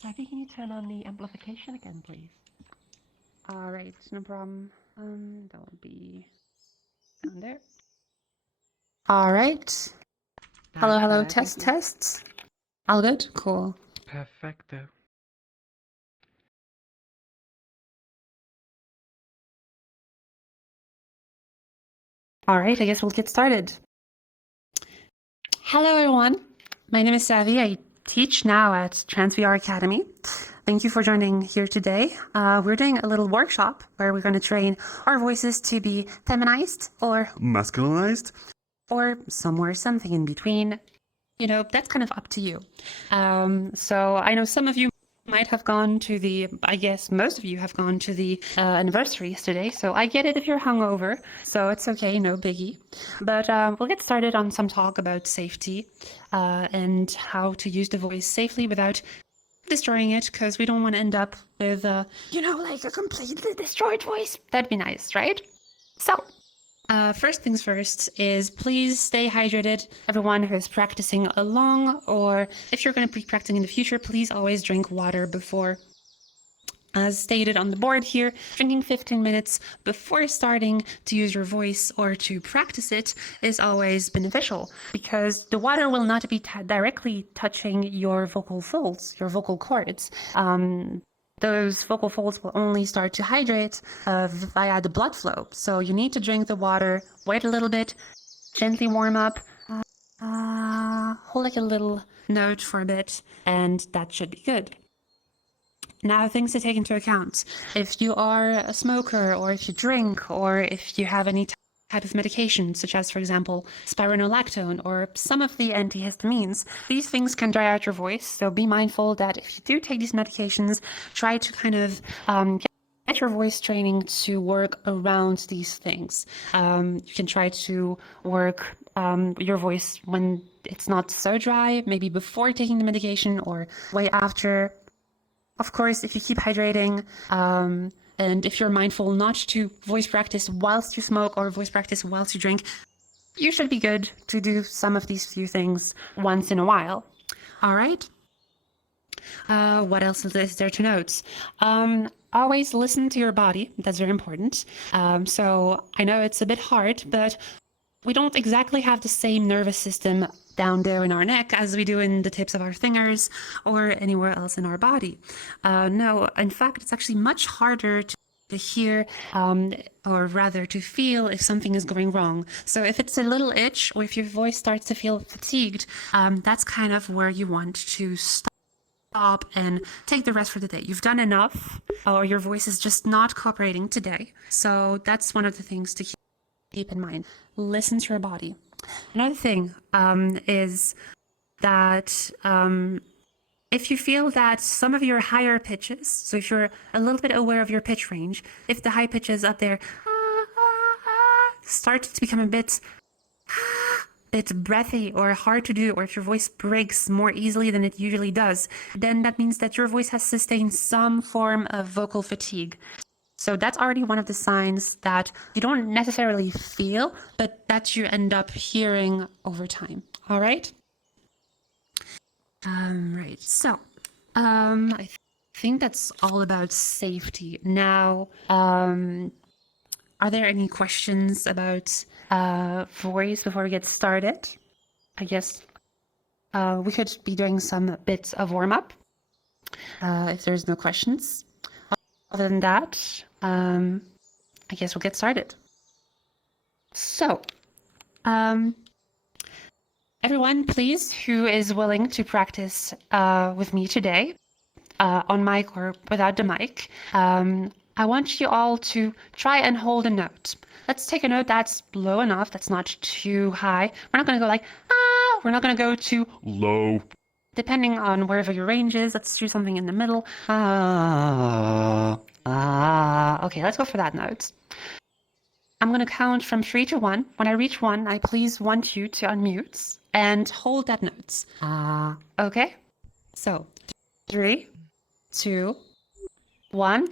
Savvy, can you turn on the amplification again, please? All right, no problem. That will be down there. All right. Hello, That's hello, better, thank test, you. tests. All good? Cool. Perfecto. All right, I guess we'll get started. Hello, everyone. My name is Savvy. I teach now at TransVR Academy. Thank you for joining here today. We're doing a little workshop where we're going to train our voices to be feminized or masculinized or somewhere something in between. You know, that's kind of up to you. So I know some of you might have gone to the, I guess most of you have gone to the anniversary yesterday, so I get it if you're hungover, so it's okay, no biggie. But we'll get started on some talk about safety and how to use the voice safely without destroying it, because we don't want to end up with, like a completely destroyed voice. That'd be nice, right? So, first things first is please stay hydrated. Everyone who is practicing along, or if you're going to be practicing in the future, please always drink water before. As stated on the board here, drinking 15 minutes before starting to use your voice or to practice it is always beneficial because the water will not be directly touching your vocal folds, your vocal cords. Those vocal folds will only start to hydrate via the blood flow. So you need to drink the water, wait a little bit, gently warm up, hold like a little note for a bit, and that should be good. Now, things to take into account. If you are a smoker, or if you drink, or if you have any type of medication, such as, for example, spironolactone or some of the antihistamines, these things can dry out your voice. So be mindful that if you do take these medications, try to kind of get your voice training to work around these things. You can try to work your voice when it's not so dry, maybe before taking the medication or way after. Of course, if you keep hydrating, and if you're mindful not to voice practice whilst you smoke or voice practice whilst you drink, you should be good to do some of these few things once in a while. All right. What else is there to note? Always listen to your body. That's very important. So I know it's a bit hard, but we don't exactly have the same nervous system down there in our neck as we do in the tips of our fingers or anywhere else in our body. No, in fact, it's actually much harder to hear, or rather to feel if something is going wrong. So if it's a little itch or if your voice starts to feel fatigued, that's kind of where you want to stop and take the rest for the day. You've done enough, or your voice is just not cooperating today. So that's one of the things to keep in mind. Listen to your body. Another thing is that if you feel that some of your higher pitches, so if you're a little bit aware of your pitch range, if the high pitches up there start to become a bit breathy or hard to do, or if your voice breaks more easily than it usually does, then that means that your voice has sustained some form of vocal fatigue. So that's already one of the signs that you don't necessarily feel, but that you end up hearing over time. All right? Right. So, I think that's all about safety. Now, are there any questions about voice before we get started? I guess we could be doing some bits of warm-up if there's no questions. Other than that, I guess we'll get started. So, everyone, please, who is willing to practice with me today, on mic or without the mic, I want you all to try and hold a note. Let's take a note that's low enough, that's not too high. We're not going to go like, ah, we're not going to go too low. Depending on wherever your range is, let's do something in the middle. Okay, let's go for that note. I'm going to count from 3 to 1. When I reach 1, I please want you to unmute and hold that note. Okay? So, 3, 2, 1.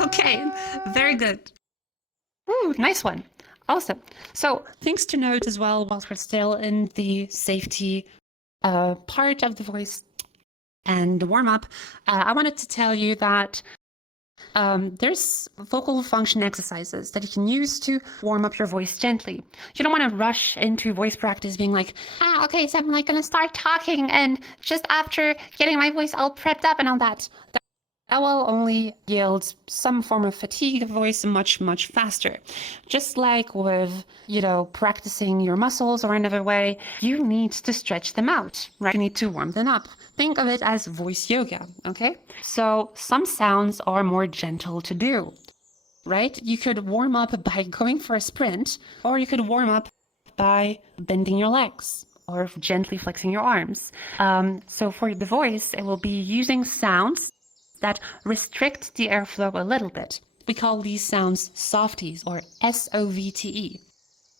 Okay, very good. Ooh, nice one. Awesome. So things to note as well, whilst we're still in the safety part of the voice and the warm-up, I wanted to tell you that there's vocal function exercises that you can use to warm up your voice gently. You don't want to rush into voice practice being like, okay, so I'm like going to start talking, and just after getting my voice all prepped up and all that. That will only yield some form of fatigue of voice much, much faster. Just like with, practicing your muscles or another way, you need to stretch them out, right? You need to warm them up. Think of it as voice yoga, okay? So some sounds are more gentle to do, right? You could warm up by going for a sprint, or you could warm up by bending your legs or gently flexing your arms. So for the voice, it will be using sounds that restrict the airflow a little bit. We call these sounds softies, or SOVTE.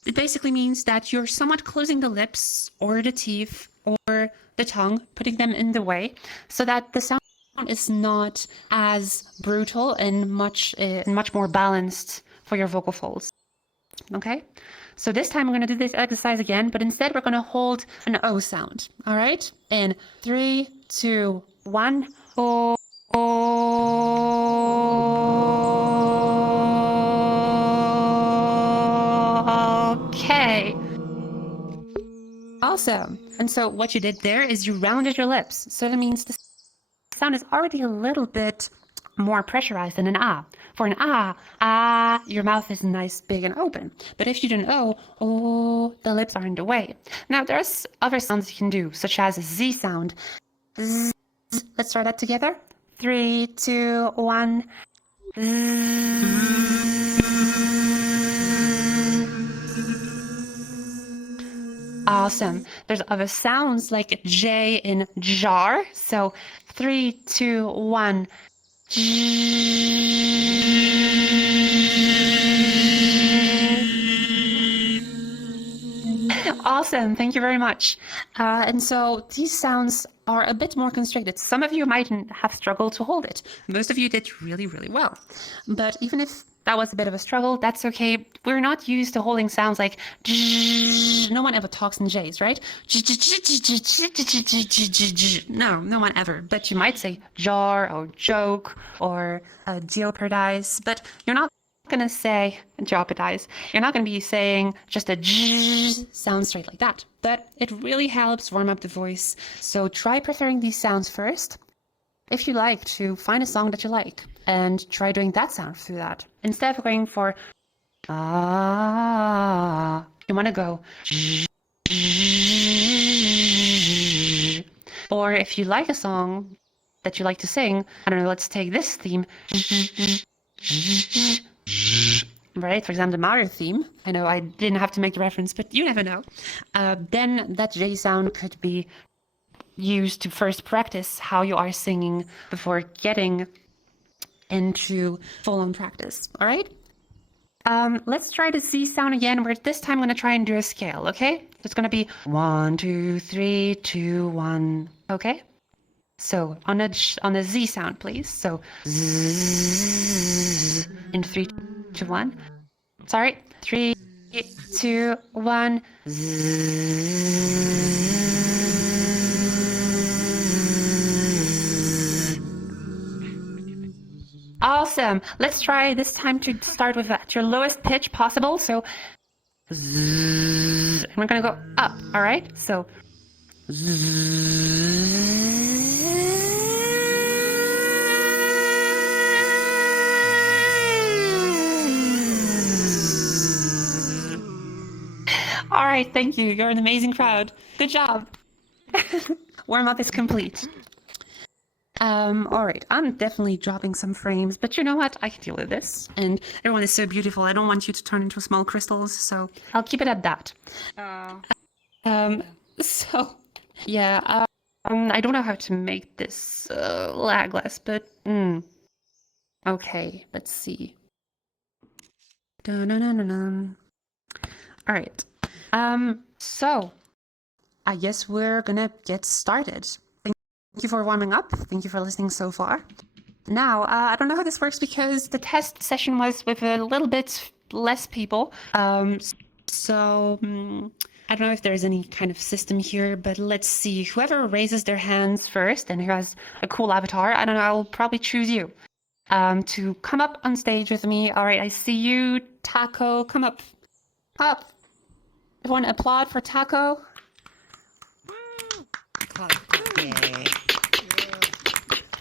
It basically means that you're somewhat closing the lips or the teeth or the tongue, putting them in the way, so that the sound is not as brutal and much more balanced for your vocal folds. Okay? So this time I'm going to do this exercise again, but instead we're going to hold an O sound. All right? In 3, 2, 1, O. Okay. Awesome. And so what you did there is you rounded your lips. So that means the sound is already a little bit more pressurized than an ah. For an ah, your mouth is nice, big, and open. But if you do an oh, the lips are in the way. Now, there's other sounds you can do, such as a Z sound. Z. Let's try that together. 3, 2, 1. Awesome. There's other sounds like J in jar. So 3, 2, 1. Awesome. Thank you very much. And so these sounds are a bit more constricted. Some of you might have struggled to hold it. Most of you did really, really well. But even if that was a bit of a struggle, that's okay. We're not used to holding sounds like no one ever talks in J's, right? No one ever. But you might say jar or joke or jeopardize, but you're not going to say jeopardize. You're not going to be saying just a sound straight like that. But it really helps warm up the voice. So try preferring these sounds first. If you like, to find a song that you like and try doing that sound through that. Instead of going for ah, you want to go or if you like a song that you like to sing, I don't know, let's take this theme. Right, for example, the Mario theme. I know I didn't have to make the reference, but you never know. Then that J sound could be used to first practice how you are singing before getting into full-on practice. All right? Let's try the Z sound again. Where this time I'm going to try and do a scale, okay? It's going to be 1, 2, 3, 2, 1. Okay? So on a Z sound, please. So Z in 3, 2, 1. Sorry, 3, 2, 1. Awesome. Let's try this time to start with at your lowest pitch possible. So, and we're gonna go up. All right. So. All right, thank you. You're an amazing crowd. Good job. Warm up is complete. All right, I'm definitely dropping some frames, but you know what? I can deal with this. And everyone is so beautiful. I don't want you to turn into small crystals, so I'll keep it at that. So, yeah, I don't know how to make this lagless, but okay, let's see. Dun-dun-dun-dun-dun. All right. So I guess we're gonna get started. Thank you for warming up. Thank you for listening so far. Now, I don't know how this works because the test session was with a little bit less people. So I don't know if there's any kind of system here, but let's see. Whoever raises their hands first and who has a cool avatar, I don't know, I'll probably choose you to come up on stage with me. All right, I see you, Taco. Come up. Up. Everyone applaud for Taco.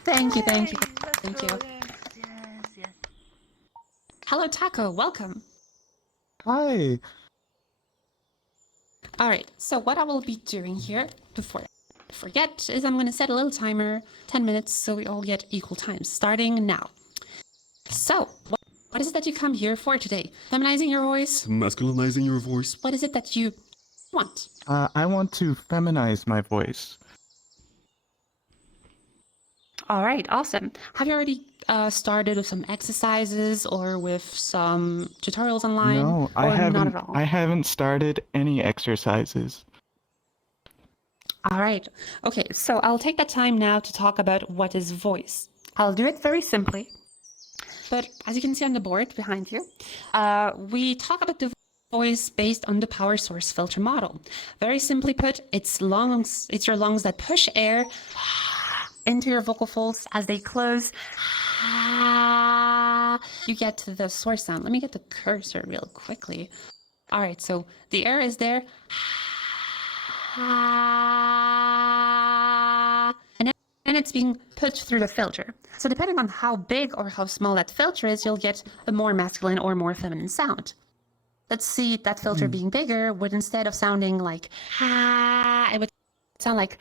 Thank you, thank you, thank you. Yes. Hello, Taco. Welcome. Hi. All right, so what I will be doing here, before I forget, is I'm going to set a little timer, 10 minutes, so we all get equal times, starting now. So, what is it that you come here for today? Feminizing your voice? Masculinizing your voice. What is it that you want? I want to feminize my voice. All right, awesome. Have you already started with some exercises or with some tutorials online? No, I or haven't. Not at all? I haven't started any exercises. All right. Okay, so I'll take that time now to talk about what is voice. I'll do it very simply. But as you can see on the board behind you, we talk about the voice based on the power source filter model. Very simply put, it's lungs. It's your lungs that push air into your vocal folds as they close. You get to the source sound. Let me get the cursor real quickly. All right, so the air is there. And it's being put through the filter. So depending on how big or how small that filter is, you'll get a more masculine or more feminine sound. Let's see, that filter being bigger would, instead of sounding like it would sound like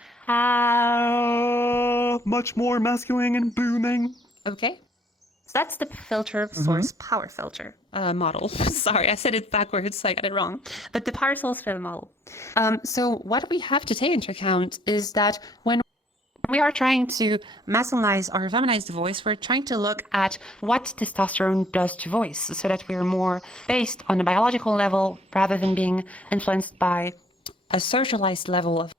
Much more masculine and booming. okay. So that's the filter source power filter model. Sorry, I said it backwards, so I got it wrong. But the power source filter model. So what we have to take into account is that when we are trying to masculinize or feminize the voice, we're trying to look at what testosterone does to voice so that we're more based on a biological level rather than being influenced by a socialized level of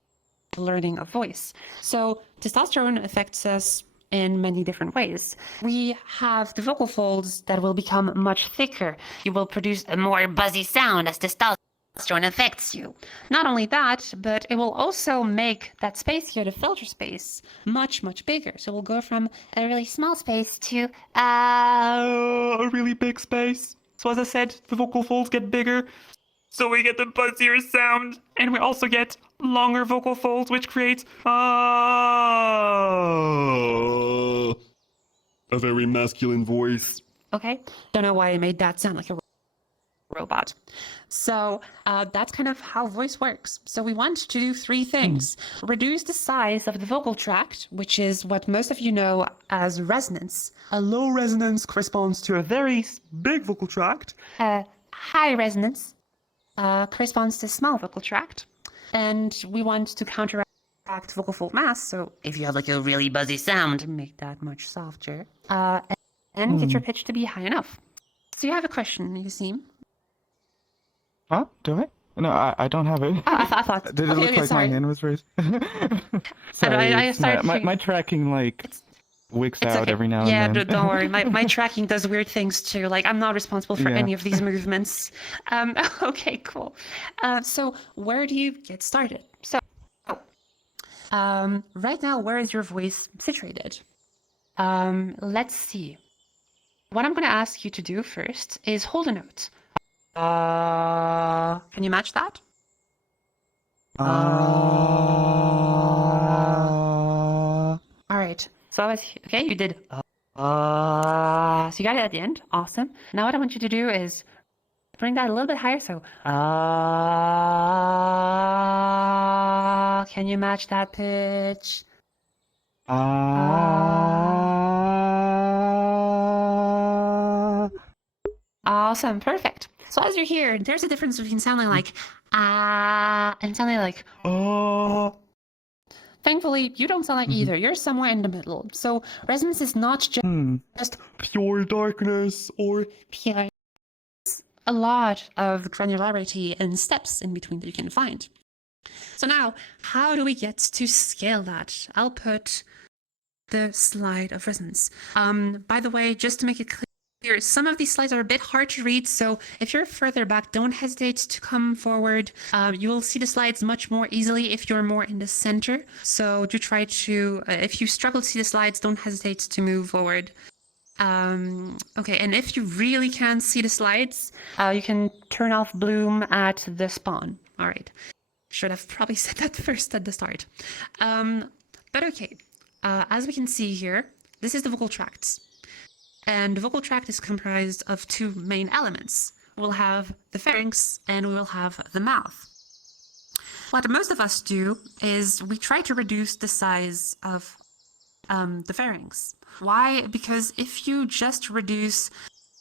learning of voice. So testosterone affects us in many different ways. We have the vocal folds that will become much thicker. You will produce a more buzzy sound as testosterone affects you. Not only that, but it will also make that space here, the filter space, much, much bigger. So we'll go from a really small space to A really big space. So as I said, the vocal folds get bigger. So we get the buzzier sound, and we also get longer vocal folds, which creates a very masculine voice. okay. Don't know why I made that sound like a robot. So that's kind of how voice works. So we want to do three things. Reduce the size of the vocal tract, which is what most of you know as resonance. A low resonance corresponds to a very big vocal tract. High resonance corresponds to small vocal tract. And we want to counteract vocal fold mass. So if you have like a really buzzy sound, make that much softer. And get your pitch to be high enough. So you have a question, you seem. Huh? Do I? No, I don't have it. Oh, I thought. Did it look like sorry. my hand was raised? Sorry, I it's started my tracking like wicks It's out okay. every now Yeah, and then. don't worry. My tracking does weird things too. Like, I'm not responsible for Yeah. any of these movements. Okay, cool. So where do you get started? So, right now, where is your voice situated? Let's see. What I'm going to ask you to do first is hold a note. Can you match that? All right. So okay, you did. So you got it at the end. Awesome. Now what I want you to do is bring that a little bit higher. So can you match that pitch? Awesome. Perfect. So as you're here, there's a difference between sounding like and sounding like Thankfully, you don't sound like either. You're somewhere in the middle. So resonance is not just Pure darkness or pure. A lot of granularity and steps in between that you can find. So now, how do we get to scale that? I'll put the slide of resonance. By the way, just to make it Some of these slides are a bit hard to read, so if you're further back, don't hesitate to come forward. You will see the slides much more easily if you're more in the center. So do try to, if you struggle to see the slides, don't hesitate to move forward. Okay, and if you really can't see the slides, you can turn off Bloom at the spawn. All right. Should have probably said that first at the start. But okay, as we can see here, this is the vocal tracts. And the vocal tract is comprised of two main elements. We'll have the pharynx and we will have the mouth. What most of us do is we try to reduce the size of the pharynx. Why? Because if you just reduce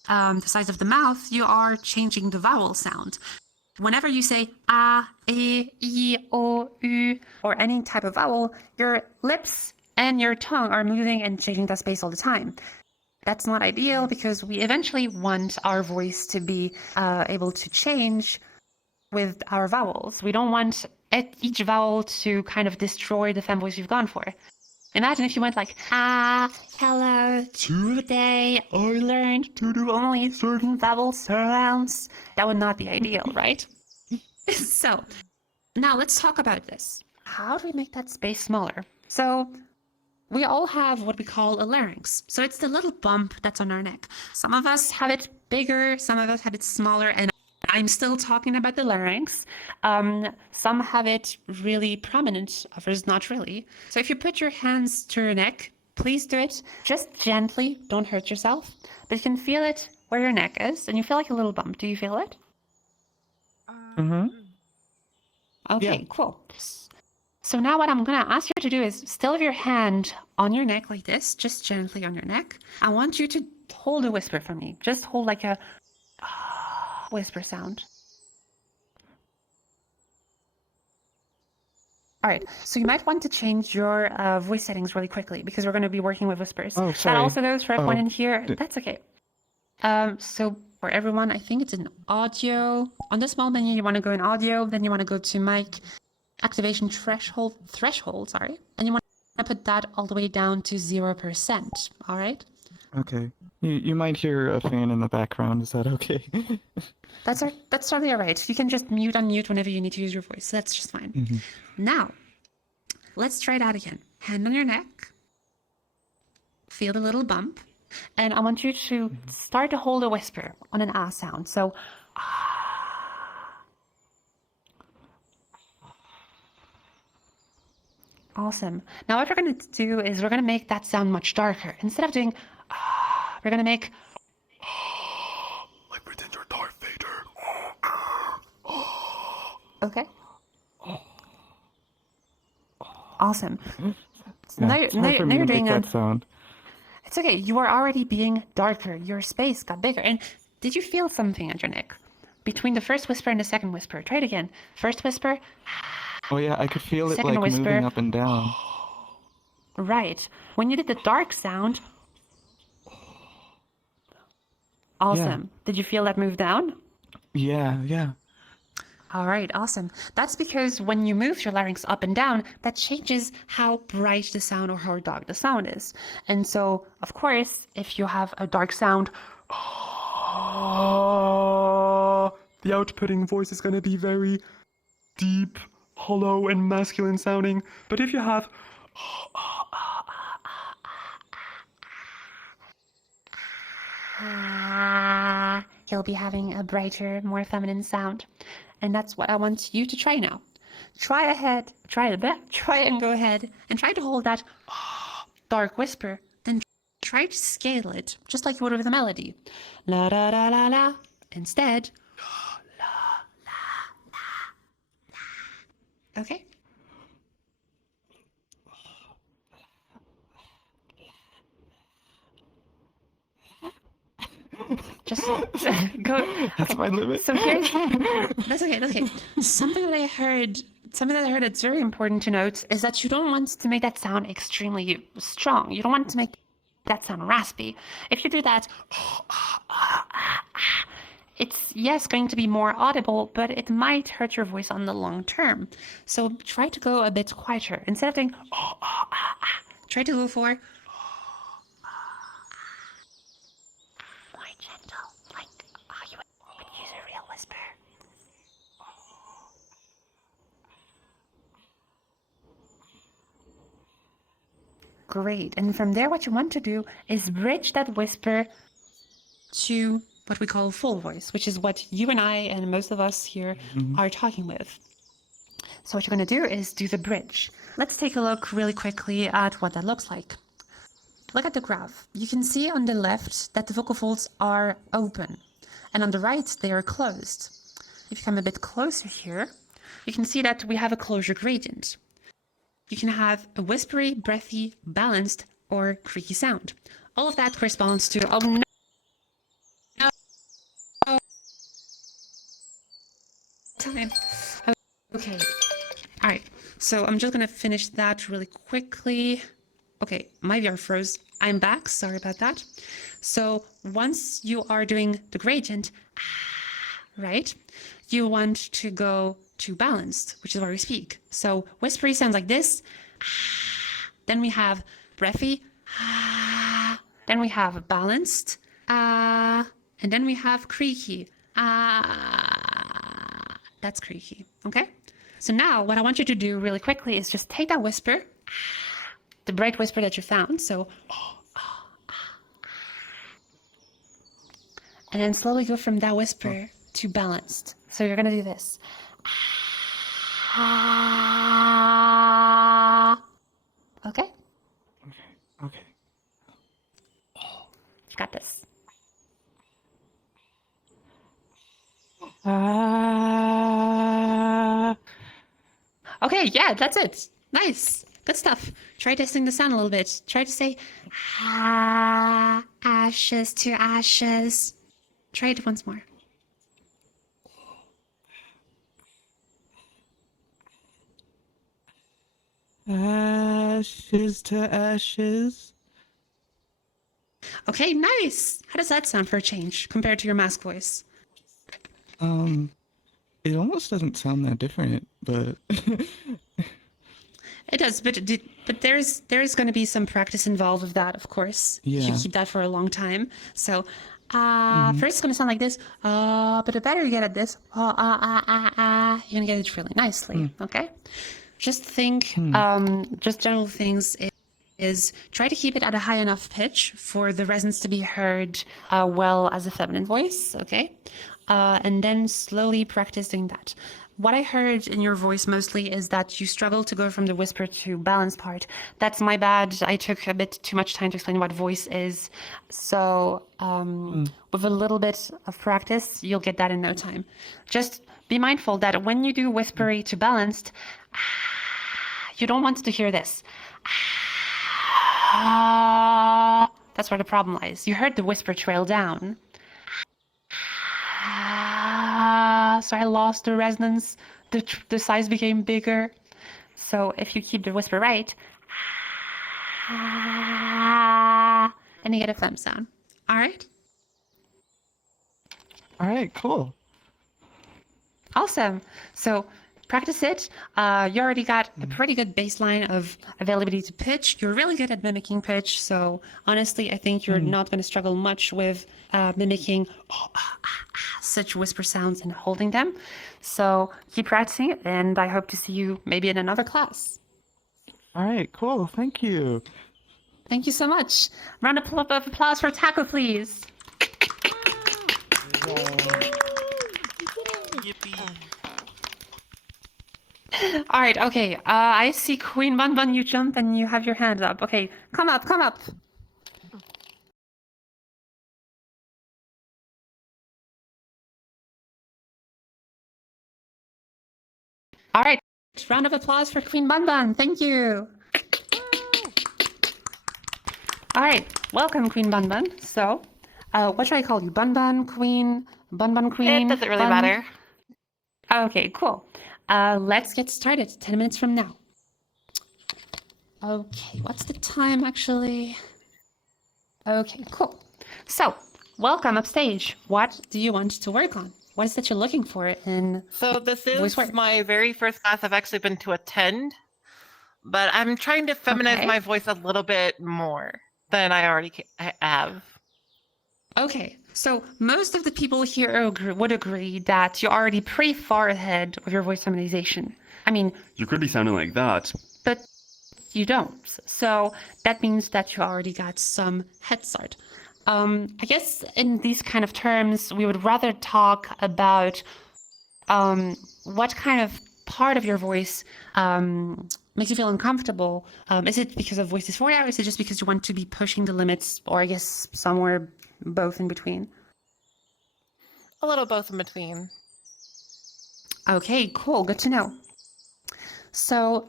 the size of the mouth, you are changing the vowel sound. Whenever you say a, e, I, o, u, or any type of vowel, your lips and your tongue are moving and changing that space all the time. That's not ideal because we eventually want our voice to be able to change with our vowels. We don't want each vowel to kind of destroy the fem voice you've gone for. Imagine if you went like, hello, today I learned to do only certain vowel sounds. That would not be ideal, right? So, now let's talk about this. How do we make that space smaller? So, we all have what we call a larynx. So it's the little bump that's on our neck. Some of us have it bigger, some of us have it smaller, and I'm still talking about the larynx. Some have it really prominent, others not really. So if you put your hands to your neck, please do it just gently, don't hurt yourself. But you can feel it where your neck is, and you feel like a little bump. Do you feel it? Mm-hmm. Okay, Yeah. cool. So now what I'm going to ask you to do is still have your hand on your neck like this, just gently on your neck. I want you to hold a whisper for me. Just hold like a whisper sound. All right, so you might want to change your voice settings really quickly because we're going to be working with whispers. Oh, sorry. That also goes for everyone Oh, in here. That's okay. So for everyone, I think it's in audio. On the small menu, you want to go in audio, then you want to go to mic activation threshold, and you want to put that all the way down to 0%. All right? okay. You might hear a fan in the background. Is that okay? That's totally all right. You can just mute, unmute whenever you need to use your voice. So that's just fine. Mm-hmm. Now, let's try that again. Hand on your neck. Feel the little bump. And I want you to start to hold a whisper on an ah sound. So, awesome. Now what we're going to do is we're going to make that sound much darker. Instead of doing we're going to make Like pretend you're Darth Vader. okay. Awesome. Yeah, Now it's hard for me you're to make doing that sound. It's okay. You are already being darker. Your space got bigger. And did you feel something at your neck? Between the first whisper and the second whisper. Try it again. First whisper. Oh yeah, I could feel it Second like whisper. moving up and down. Right. When you did the dark sound. Awesome. Yeah. Did you feel that move down? Yeah. All right, awesome. That's because when you move your larynx up and down, that changes how bright the sound or how dark the sound is. And so, of course, if you have a dark sound, The outputting voice is going to be very deep, hollow, and masculine sounding. But if you have you'll be having a brighter, more feminine sound. And that's what I want you to try now. Try and go ahead and try to hold that dark whisper. Then try to scale it, just like you would with a melody. La da da la la. Instead, la la la. Okay? Just go. That's my limit. So here's that's okay. Something that I heard that's very important to note is that you don't want to make that sound extremely strong. You don't want to make that sound raspy. If you do that, it's yes going to be more audible, but it might hurt your voice on the long term. So try to go a bit quieter. Instead of doing try to go for Great. And from there, what you want to do is bridge that whisper to what we call full voice, which is what you and I and most of us here are talking with. So what you're going to do is do the bridge. Let's take a look really quickly at what that looks like. Look at the graph. You can see on the left that the vocal folds are open, and on the right, they are closed. If you come a bit closer here, you can see that we have a closure gradient. You can have a whispery, breathy, balanced, or creaky sound. All of that corresponds to, oh no. Time. Okay. All right. So I'm just going to finish that really quickly. Okay, my VR froze. I'm back. Sorry about that. So once you are doing the gradient, right, you want to go to balanced, which is where we speak. So whispery sounds like this. Then we have breathy. Then we have balanced. And then we have creaky. That's creaky. Okay? So now what I want you to do really quickly is just take that whisper, the bright whisper that you found. So, and then slowly go from that whisper to balanced. So you're going to do this. Okay? Okay. You got this. Okay, yeah, that's it. Nice. Good stuff. Try testing the sound a little bit. Try to say, ashes to ashes. Try it once more. Ashes to ashes. Okay, nice. How does that sound for a change compared to your mask voice? It almost doesn't sound that different, but It does, but there's going to be some practice involved with that, of course. Yeah. You keep that for a long time. So, first it's going to sound like this. But the better you get at this, you're going to get it really nicely. Okay. Just think, just general things is try to keep it at a high enough pitch for the resonance to be heard well as a feminine voice. Okay. And then slowly practice doing that. What I heard in your voice mostly is that you struggle to go from the whisper to balance part. That's my bad. I took a bit too much time to explain what voice is. So with a little bit of practice, you'll get that in no time. Just be mindful that when you do whispery to balanced, you don't want to hear this. That's where the problem lies. You heard the whisper trail down. So I lost the resonance, the size became bigger. So if you keep the whisper right, and you get a phlegm sound. All right? all right, cool. Awesome. So practice it. You already got a pretty good baseline of availability to pitch. You're really good at mimicking pitch. So honestly, I think you're not going to struggle much with mimicking such whisper sounds and holding them. So keep practicing it, and I hope to see you maybe in another class. All right, cool. Thank you. Thank you so much. Round of applause for Taco, please. All right, okay. I see Queen Bun Bun, you jump and you have your hand up. Okay, come up, come up. All right, round of applause for Queen Bun Bun. Thank you. All right, welcome, Queen Bun Bun. So, what should I call you? Bun Bun Queen? Bun Bun Queen? It doesn't really Bun? matter. Okay, cool. Let's get started. 10 minutes from now. Okay, what's the time actually? Okay, cool. So, welcome upstage. What do you want to work on? What is that you're looking for in So this voice is work? my very first class I've actually been to attend, but I'm trying to feminize Okay. my voice a little bit more than I already have. Okay, so most of the people here would agree that you're already pretty far ahead with your voice feminization. I mean, You're currently sounding like that. but you don't. So that means that you already got some head start. I guess in these kind of terms, we would rather talk about what kind of part of your voice makes you feel uncomfortable. Is it because of voice dysphoria, or is it just because you want to be pushing the limits, or I guess somewhere both in between? A little both in between. Okay, cool. Good to know. So,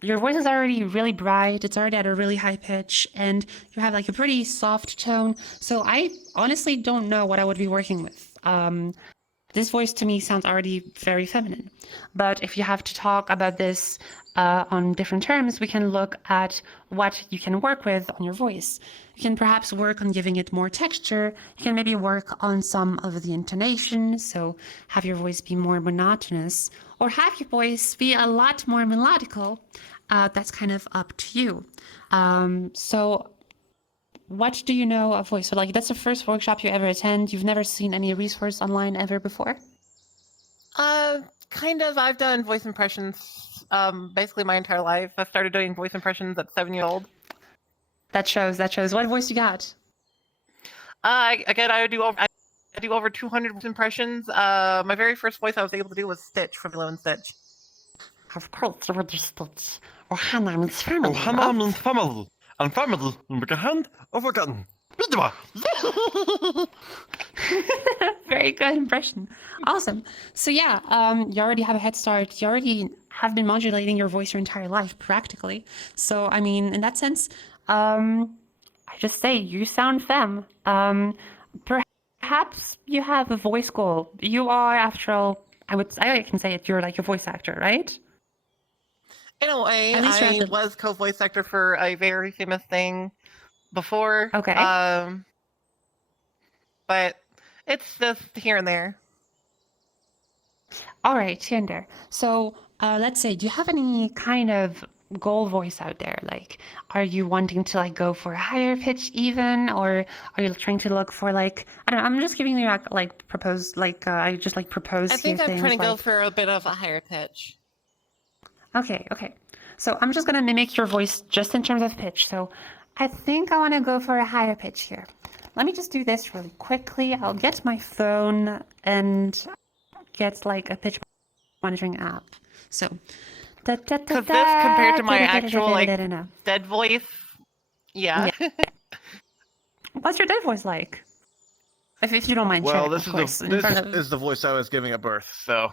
your voice is already really bright. It's already at a really high pitch, and you have like a pretty soft tone. So I honestly don't know what I would be working with. This voice to me sounds already very feminine. But if you have to talk about this on different terms, we can look at what you can work with on your voice. You can perhaps work on giving it more texture. You can maybe work on some of the intonation, so have your voice be more monotonous, or have your voice be a lot more melodical. That's kind of up to you. So what do you know of voice? So like that's the first workshop you ever attend. You've never seen any resource online ever before? Kind of. I've done voice impressions basically my entire life. I started doing voice impressions at 7 years old. That shows. What voice you got? Again, I do over 200 voice impressions. My very first voice I was able to do was Stitch from Lilo and Stitch. Of course, we're just or Hannah means Oh, family. Hannah means family. And family, with a hand of a gun. Very good impression. Awesome. So yeah, you already have a head start. You already have been modulating your voice your entire life, practically. So I mean, in that sense, I just say you sound femme. Perhaps you have a voice goal. You are, after all, I can say it. You're like a voice actor, right? In a way, At least you're I at the- was co-voice actor for a very famous thing before. Okay. But it's just here and there. All right, here and there. So let's say, do you have any kind of goal voice out there? Like, are you wanting to like go for a higher pitch even, or are you trying to look for like, I don't know, I'm just giving you like propose, like I just like propose I think here I'm trying to go like, for a bit of a higher pitch. Okay. So I'm just gonna mimic your voice just in terms of pitch. So I think I want to go for a higher pitch here. Let me just do this really quickly. I'll get my phone and get like a pitch monitoring app. So, Because this compared to my actual like dead voice, yeah. What's your dead voice like? If you don't mind sharing, Well, this of course, is the voice I was giving at birth, so.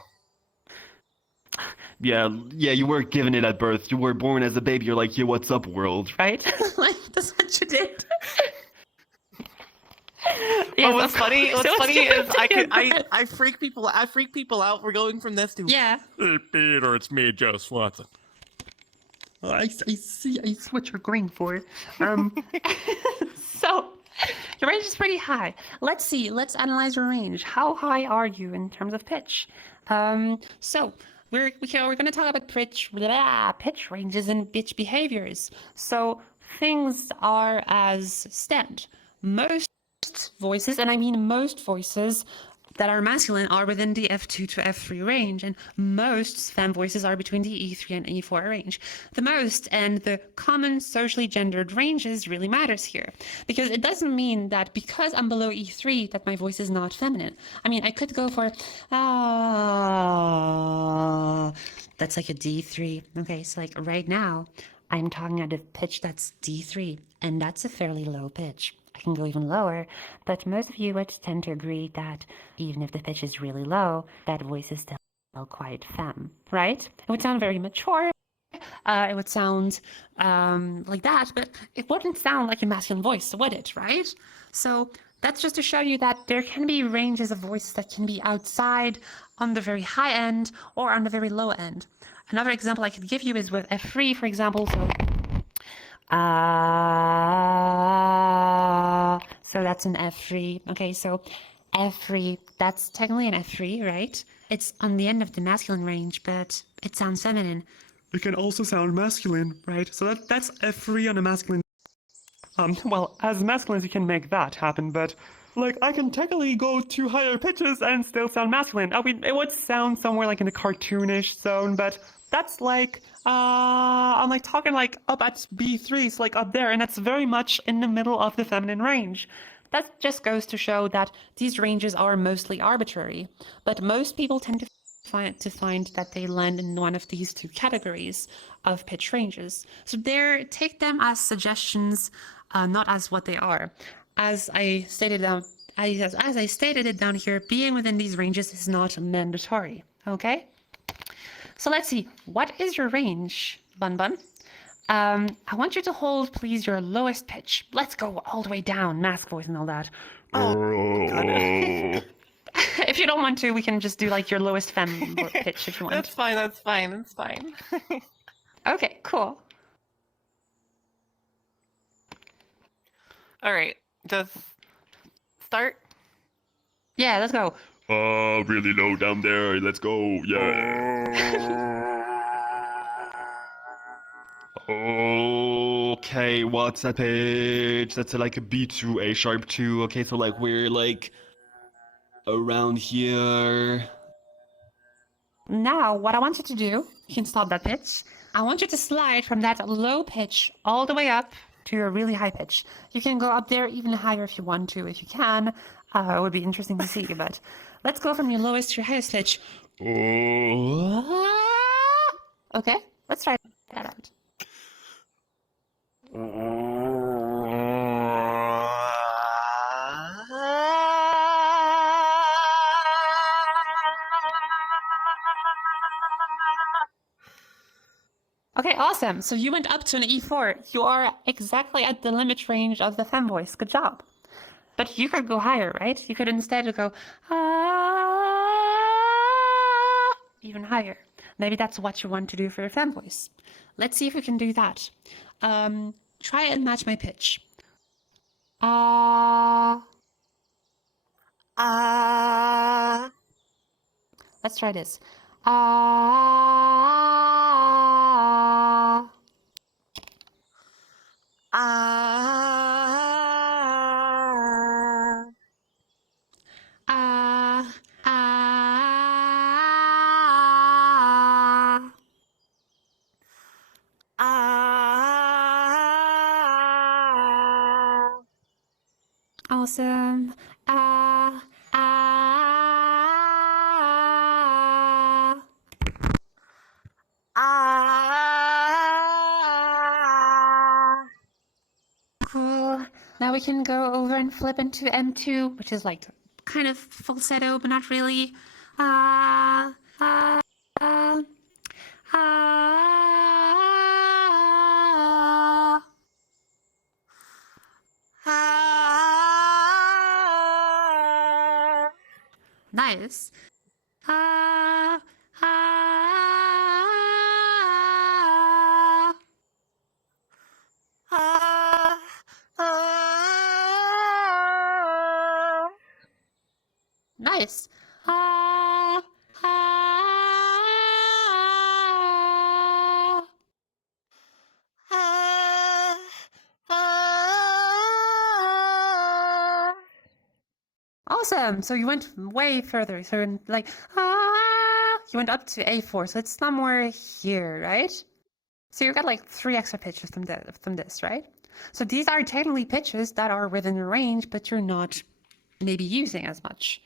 Yeah, you weren't given it at birth. You were born as a baby. You're like, yeah, what's up, world? right? Like that's what you did. What's funny is I I freak people out. We're going from this to yeah. Hey, Peter, it's me, Joe Swanson. Oh, I see what you're going for. So your range is pretty high. Let's see. Let's analyze your range. How high are you in terms of pitch? So we're going to talk about pitch ranges and pitch behaviors. So things are as stand. Most voices, and I mean most voices that are masculine, are within the F2 to F3 range, and most femme voices are between the E3 and E4 range. The most and the common socially gendered ranges really matters here, because it doesn't mean that because I'm below E3 that my voice is not feminine. I mean, I could go for that's like a D3. Okay, so like right now I'm talking at a pitch that's D3, and that's a fairly low pitch. I can go even lower, but most of you would tend to agree that even if the pitch is really low, that voice is still quite femme, right? It would sound very mature. It would sound like that, but it wouldn't sound like a masculine voice, would it, right? So that's just to show you that there can be ranges of voices that can be outside on the very high end or on the very low end. Another example I could give you is with F3, for example. So that's an F3. Okay, so F3, that's technically an F3, right? It's on the end of the masculine range, but it sounds feminine. It can also sound masculine, right? So that's F3 on a masculine. Well, as masculine as you can make that happen, but like I can technically go to higher pitches and still sound masculine. I mean, it would sound somewhere like in the cartoonish zone, but that's like I'm like talking like up at B3, so like up there, and that's very much in the middle of the feminine range. That just goes to show that these ranges are mostly arbitrary, but most people tend to find that they land in one of these two categories of pitch ranges. So take them as suggestions, not as what they are. As I stated it down here, being within these ranges is not mandatory. Okay. So let's see. What is your range, Bun Bun? I want you to hold, please, your lowest pitch. Let's go all the way down, masc voice and all that. If you don't want to, we can just do like your lowest fem pitch if you want. That's fine. That's fine. That's fine. Okay, cool. All right. Just start. Yeah, let's go. Really low down there. Let's go. Yeah. Okay, what's that pitch? That's like a B2, A sharp 2. Okay, so like we're like around here. Now, what I want you to do, you can stop that pitch. I want you to slide from that low pitch all the way up to a really high pitch. You can go up there even higher if you want to, if you can. It would be interesting to see, but let's go from your lowest to your highest pitch. Okay, let's try that out. Okay, awesome. So you went up to an E4. You are exactly at the limit range of the fem voice. Good job. But you could go higher, right? You could instead go even higher. Maybe that's what you want to do for your fem voice. Let's see if we can do that. Try and match my pitch. Let's try this. Awesome. Cool. Now we can go over and flip into M2, which is like kind of falsetto, but not really. Nice. Nice. Awesome. So you went way further. So in like you went up to A4. So it's somewhere here, right? So you got like 3 extra pitches from this, right? So these are technically pitches that are within the range, but you're not maybe using as much.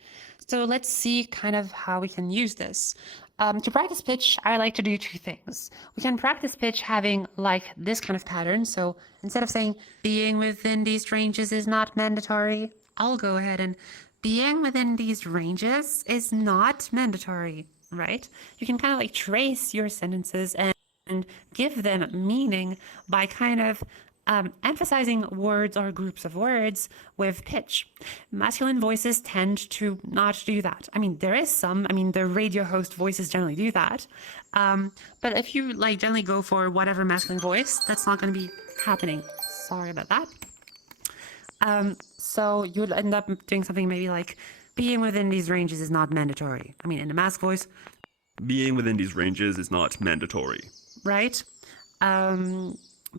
So let's see kind of how we can use this. To practice pitch, I like to do 2 things. We can practice pitch having like this kind of pattern. So instead of saying being within these ranges is not mandatory, I'll go ahead and being within these ranges is not mandatory, right? You can kind of like trace your sentences and give them meaning by kind of emphasizing words or groups of words with pitch. Masculine voices tend to not do that. I mean, there is some, the radio host voices generally do that. But if you like generally go for whatever masculine voice, that's not going to be happening. Sorry about that. So you'll end up doing something maybe like being within these ranges is not mandatory. In the masc voice, Being within these ranges is not mandatory. right?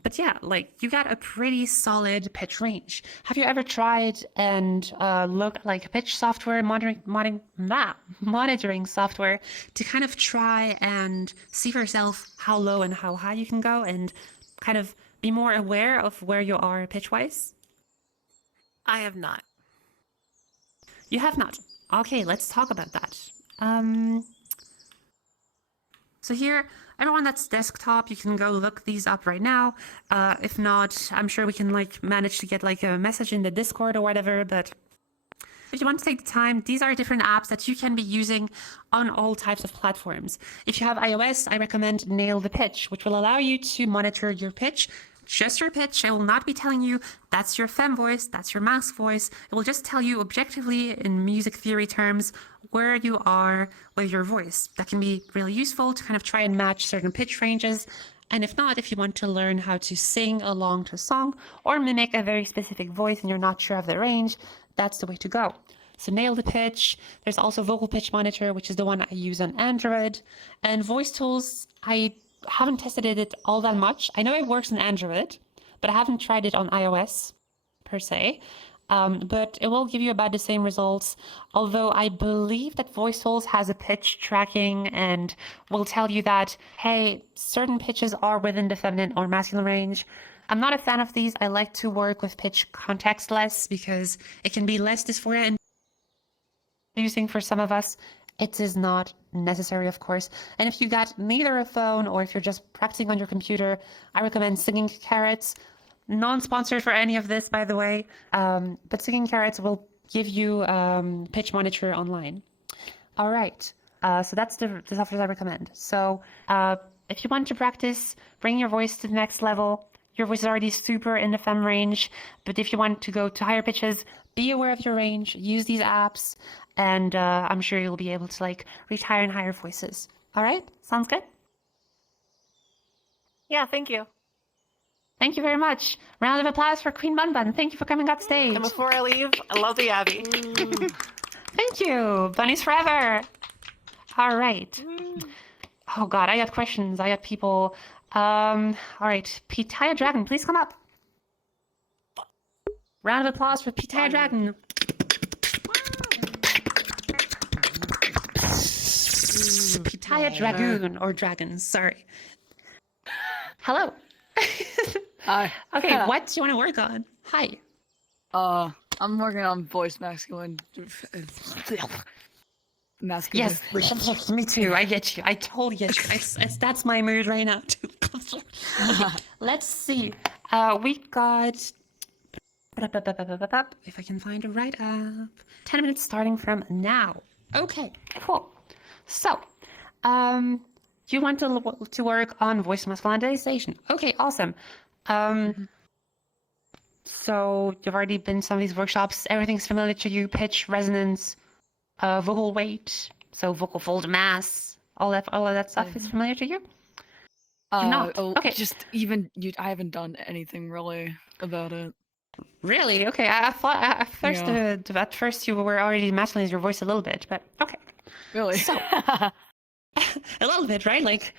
but yeah, like you got a pretty solid pitch range. Have you ever tried and look like pitch software monitoring software to kind of try and see for yourself how low and how high you can go and kind of be more aware of where you are pitch wise? I have not. You have not. Okay, let's talk about that. So here, everyone that's desktop, you can go look these up right now. If not, I'm sure we can like manage to get like a message in the Discord or whatever, but if you want to take the time, these are different apps that you can be using on all types of platforms. If you have iOS, I recommend Nail the Pitch, which will allow you to monitor your pitch, just your pitch. It will not be telling you that's your fem voice, that's your masc voice. It will just tell you objectively in music theory terms where you are with your voice. That can be really useful to kind of try and match certain pitch ranges. And if not, if you want to learn how to sing along to a song or mimic a very specific voice and you're not sure of the range, that's the way to go. So Nail the Pitch. There's also Vocal Pitch Monitor, which is the one I use on Android. And Voice Tools, I haven't tested it all that much. I know it works on Android, but I haven't tried it on iOS per se. But it will give you about the same results. Although I believe that Voice Tools has a pitch tracking and will tell you that, hey, certain pitches are within the feminine or masculine range. I'm not a fan of these. I like to work with pitch context less because it can be less dysphoria and using for some of us. It is not necessary, of course. And if you got neither a phone or if you're just practicing on your computer, I recommend Singing Carrots. Non-sponsored for any of this, by the way, but Singing Carrots will give you pitch monitor online. All right, so that's the software I recommend. So if you want to practice, bring your voice to the next level. Your voice is already super in the fem range, but if you want to go to higher pitches, be aware of your range, use these apps, and I'm sure you'll be able to like reach higher and higher voices. All right, sounds good? Yeah, thank you. Thank you very much. Round of applause for Queen Bun Bun. Thank you for coming on stage. And before I leave, I love the Abbey. Thank you. Bunnies forever. All right. Oh God, I got questions. I got people. All right, Pitaya Dragon, please come up. Round of applause for Pitaya Dragon. Pitaya Dragoon or Dragons, sorry. Hello. Hi. Okay, what do you want to work on? Hi. I'm working on voice masculine. Masculine. Yes, me too. I get you. I totally get you. That's my mood right now too. Okay, let's see. We got. If I can find it right up. 10 minutes starting from now. Okay, cool. So, you want to work on voice masculinization. Okay, awesome. So you've already been to some of these workshops. Everything's familiar to you. Pitch, resonance, vocal weight, so vocal fold mass, all of that stuff is familiar to you? Not. Okay. Just even you. I haven't done anything really about it. Really? Okay. I thought at first you were already masculinizing your voice a little bit, but okay. Really? So a little bit, right? Like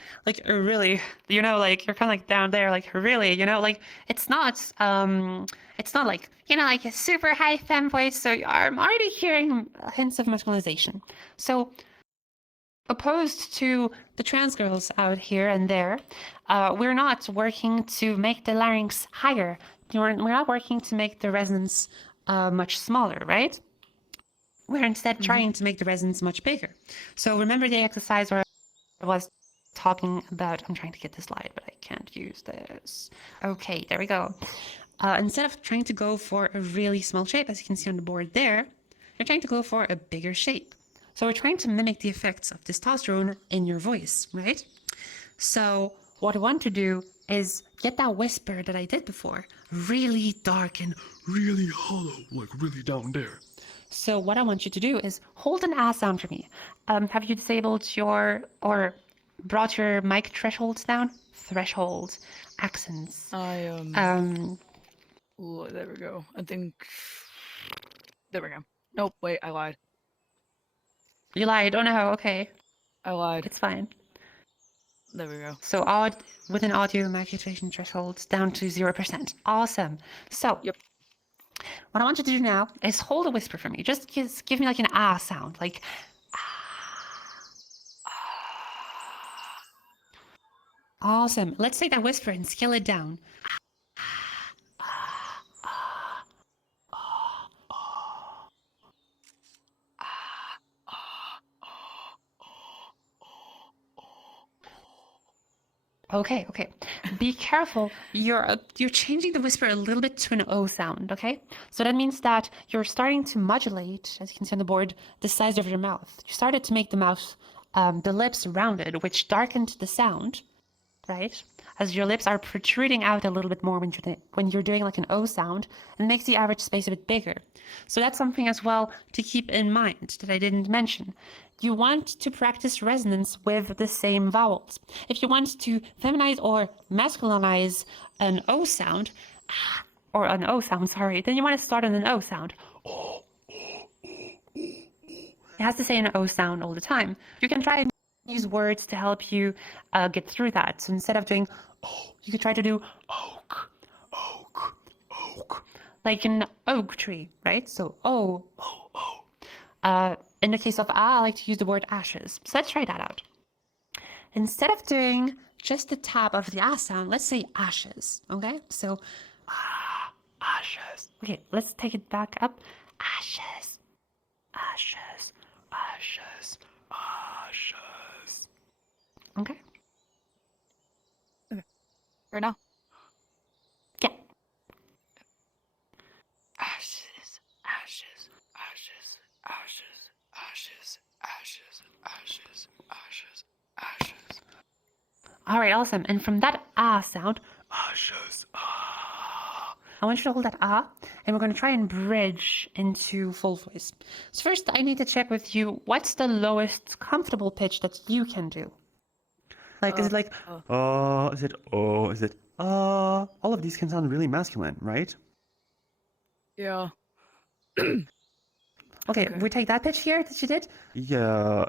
really, you know, like you're kind of like down there, like really, you know, like it's not like, you know, like a super high fem voice. So I'm already hearing hints of masculinization. So opposed to the trans girls out here and there, we're not working to make the larynx higher. We're not working to make the resonance much smaller, right? We're instead trying to make the resonance much bigger. So remember the exercise where I was talking about, I'm trying to get the slide, but I can't use this. Okay, there we go. Instead of trying to go for a really small shape, as you can see on the board there, you're trying to go for a bigger shape. So we're trying to mimic the effects of testosterone in your voice, right? So what I want to do is get that whisper that I did before, really dark and really hollow, like really down there. So what I want you to do is hold an ass down for me. Have you disabled or brought your mic thresholds down? Thresholds, accents. Ooh, there we go. I think. There we go. Nope. Wait, I lied. You lied. Oh no. Okay. I lied. It's fine. There we go. So with an audio magnification threshold down to 0%. Awesome. So Yep. what I want you to do now is hold a whisper for me. Just give me like an ah sound, like awesome. Let's take that whisper and scale it down. Okay, okay. Be careful. You're changing the whisper a little bit to an O sound, okay? So that means that you're starting to modulate, as you can see on the board, the size of your mouth. You started to make the mouth, the lips rounded, which darkened the sound, right? As your lips are protruding out a little bit more when you're doing like an O sound, and makes the average space a bit bigger. So that's something as well to keep in mind that I didn't mention. You want to practice resonance with the same vowels. If you want to feminize or masculinize an O sound, or an O sound, sorry, then you want to start on an O sound. It has to say an O sound all the time. You can try and use words to help you get through that. So instead of doing oh, you could try to do oak, oak, oak, like an oak tree, right? So oh, oh, oh. In the case of I like to use the word ashes. So let's try that out. Instead of doing just the tap of the ah sound, let's say ashes, okay? So ashes. Okay, let's take it back up. Ashes, ashes, ashes, ashes. Okay. Right now. Yeah. Ashes, ashes, ashes, ashes, ashes, ashes, ashes, ashes, ashes. All right, awesome. And from that ah sound, ashes, ah, I want you to hold that ah, and we're going to try and bridge into full voice. So first, I need to check with you, what's the lowest comfortable pitch that you can do? Like, is it like, is it oh, is it all of these can sound really masculine, right? Yeah. okay, Okay. we take that pitch here that you did? Yeah.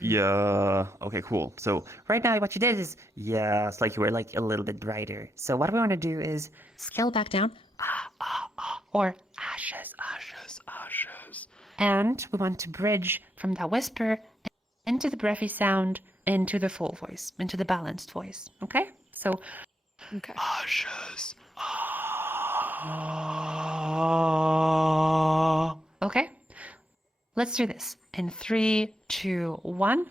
Yeah. Okay, cool. So Right now, what you did is, yeah, it's like you were like a little bit brighter. So what we want to do is scale back down, ah, ah, ah, or ashes, ashes, ashes. And we want to bridge from that whisper into the breathy sound, into the full voice, into the balanced voice. Okay? So, Okay. ashes. okay? Let's do this in 3, 2, 1.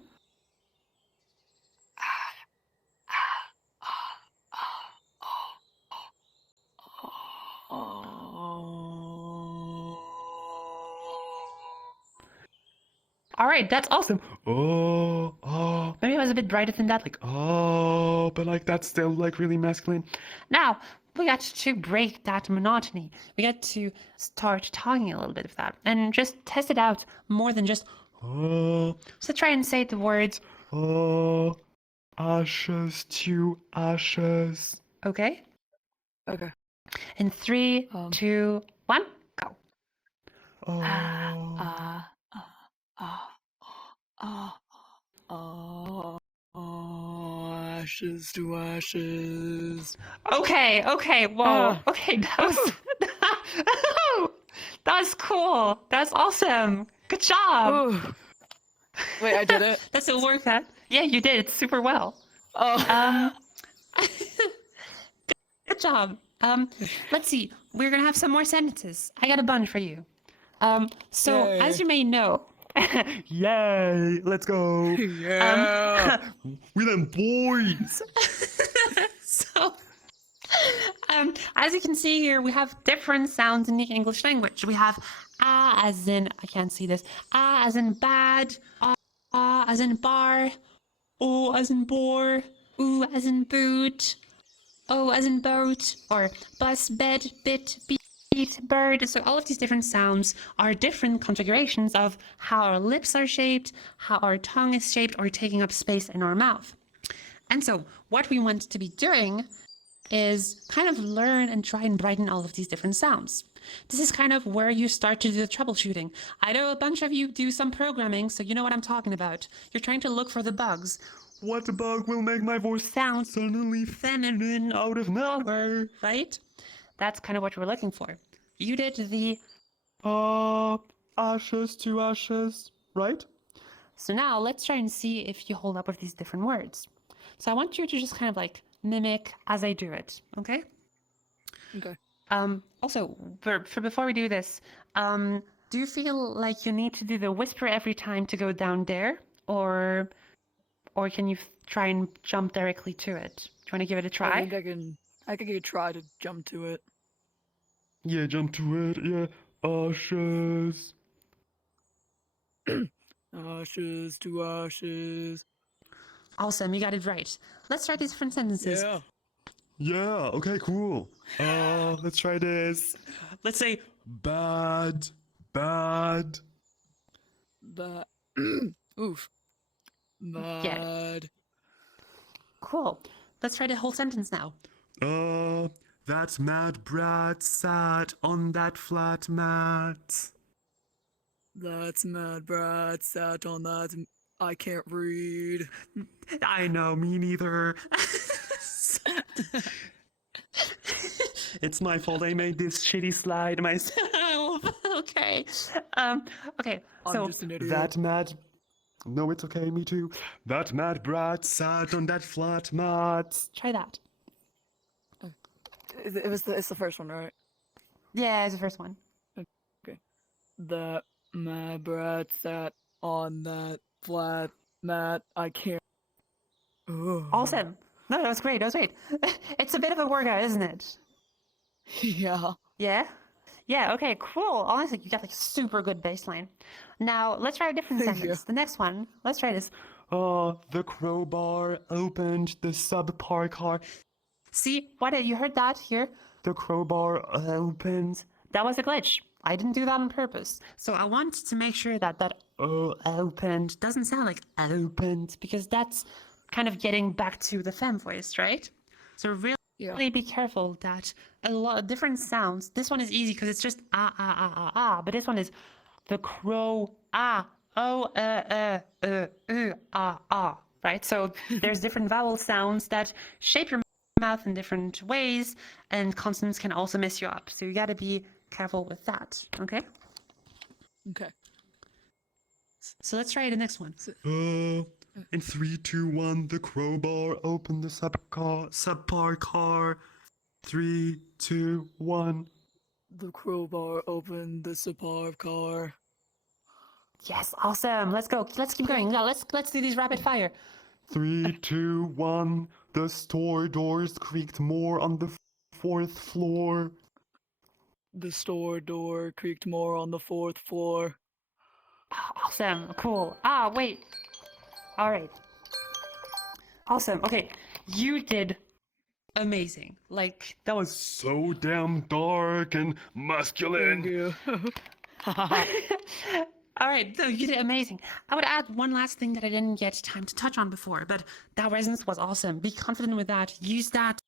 All right, that's awesome. Oh. Maybe it was a bit brighter than that. Like, Oh, but like that's still like really masculine. now we got to break that monotony. We got to start talking a little bit of that and just test it out more than just. Oh, So try and say the words. ashes to ashes. Okay. Okay. In 3, 2, 1, go. Ashes to ashes. Okay. Whoa. Okay, that was. That was cool. That's awesome. Good job. Oh. Wait, I did it. That's a work that. Yeah, you did it super well. Oh. Good job. Let's see. We're gonna have some more sentences. I got a bunch for you. So Yay. as you may know, Yay! Let's go. Yeah. We them boys. so as you can see here, we have different sounds in the English language. We have ah as in, I can't see this, ah as in bad, ah as in bar, o as in bore, oo as in boot, o as in boat, or bus, bed, bit, beat, bird. So all of these different sounds are different configurations of how our lips are shaped, how our tongue is shaped, or taking up space in our mouth. And so what we want to be doing is kind of learn and try and brighten all of these different sounds. This is kind of where you start to do the troubleshooting. I know a bunch of you do some programming, so you know what I'm talking about. You're trying to look for the bugs. What bug will make my voice sound suddenly feminine out of nowhere? Right? That's kind of what we're looking for. You did the... Ashes to ashes, right? So now let's try and see if you hold up with these different words. So I want you to just kind of like mimic as I do it, okay? Okay. Also, for before we do this, do you feel like you need to do the whisper every time to go down there? Or can you try and jump directly to it? Do you want to give it a try? I think I can try to jump to it. Yeah, jump to it, yeah. Ashes. Ashes to ashes. Awesome, you got it right. Let's try these different sentences. Yeah. Yeah, okay, cool. Let's try this. Let's say bad, bad. That. Oof. Bad. Cool. Let's try the whole sentence now. That mad brat sat on that flat mat. That's mad brat sat on that. I can't read. I know, me neither. It's my fault. I made this shitty slide myself. Okay. Okay. I'm So just an idiot. That mad. No, it's okay. Me too. That mad brat sat on that flat mat. try that. It's the first one, right? Yeah, it's the first one. That mad brat sat on that flat mat. I can't. Ugh. Awesome. No, that was great. That was great. It's a bit of a workout, isn't it? Yeah. Yeah? Yeah, okay, cool. Honestly, you got like a super good baseline. Now, let's try a different Thank sentence. you. The next one. Let's try this. The crowbar opened the subpar car. See, what you heard that here? The crowbar opened. That was a glitch. I didn't do that on purpose. So I want to make sure that opened doesn't sound like opened, because that's kind of getting back to the femme voice, right? So really be careful that a lot of different sounds. This one is easy because it's just but this one is the crow right? So there's different vowel sounds that shape your mouth in different ways, and consonants can also mess you up. So you got to be careful with that, okay? Okay. So let's try the next one. In 3, 2, 1, the crowbar opened the subpar car. 3, 2, 1. The crowbar opened the subpar car. Yes, awesome. Let's go. Let's keep going. Now let's do these rapid fire. 3, 2, 1. The store doors creaked more on the 4th floor. The store door creaked more on the 4th floor. Awesome. Cool. Wait. All right. Awesome. Okay. You did amazing. Like, That was so damn dark and masculine. Thank you. all right. So you did amazing. I would add one last thing that I didn't get time to touch on before, but that resonance was awesome. Be confident with that. Use that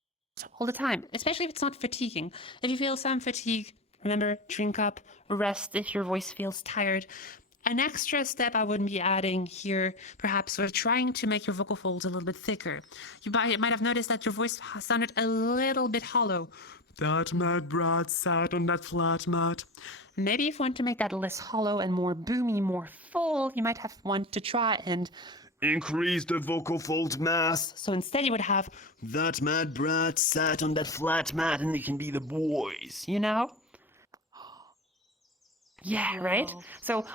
all the time, especially if it's not fatiguing. If you feel some fatigue, remember, drink up, rest if your voice feels tired. An extra step I would be adding here, perhaps, was trying to make your vocal folds a little bit thicker. You might have noticed that your voice sounded a little bit hollow. That mad brat sat on that flat mat. Maybe if you want to make that less hollow and more boomy, more full, you might want to try and... Increase the vocal fold mass. So instead you would have, That mad brat sat on that flat mat and they can be the boys. you know? Yeah, right? Wow. So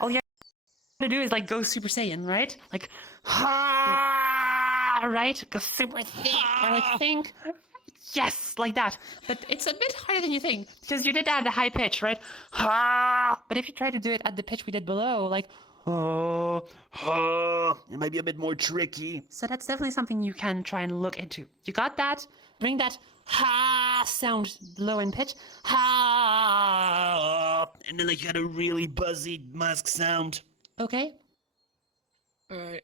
all you have to do is like go Super Saiyan, right? Like, ha, right? Go super thick. Or like think, yes, like that. But it's a bit harder than you think because you did that at a high pitch, right? Ha. But if you try to do it at the pitch we did below, like, It might be a bit more tricky. so that's definitely something you can try and look into. You got that? Bring that ha sound low in pitch. Ha. And then like you got a really buzzy mask sound. Okay? Alright.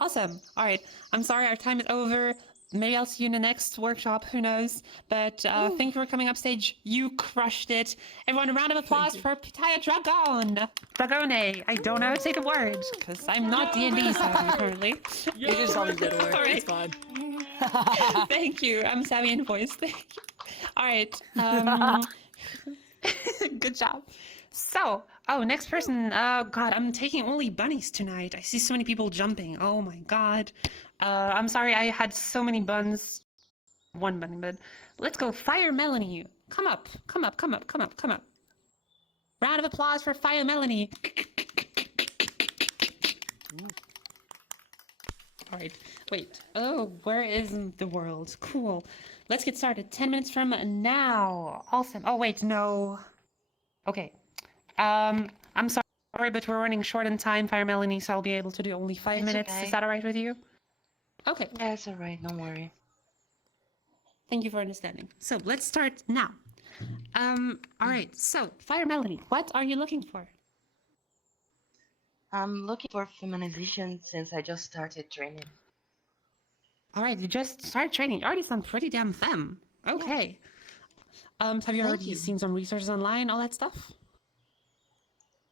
Awesome. All right. I'm sorry our time is over. maybe I'll see you in the next workshop. Who knows? But thank you for coming up stage. You crushed it. Everyone, a round of applause for Pitaya Dragon. Dragone. I don't know how to say the word because I'm not D&D savvy currently. You can just tell me get away. All right. It's fine. Thank you. I'm savvy in voice. Thank you. All right. Good job. So, next person. Oh God, I'm taking only bunnies tonight. I see so many people jumping. Oh my God. I'm sorry I had so many buns. One bunny, but let's go. Fire Melanie. Come up. Come up. Come up. Come up. Come up. Round of applause for Fire Melanie. All right. Wait. Oh, where is the world? Cool. Let's get started. 10 minutes from now. Awesome. Oh, wait. No. Okay. I'm sorry, but we're running short on time, Fire Melanie, so I'll be able to do only 5 minutes. okay. Is that all right with you? Okay. Yeah, it's alright, don't worry. Thank you for understanding. So let's start now. All right. So, Fire Melanie, what are you looking for? I'm looking for feminization since I just started training. All right, you just started training. You already sound pretty damn femme. Okay. Have you already seen some resources online, all that stuff?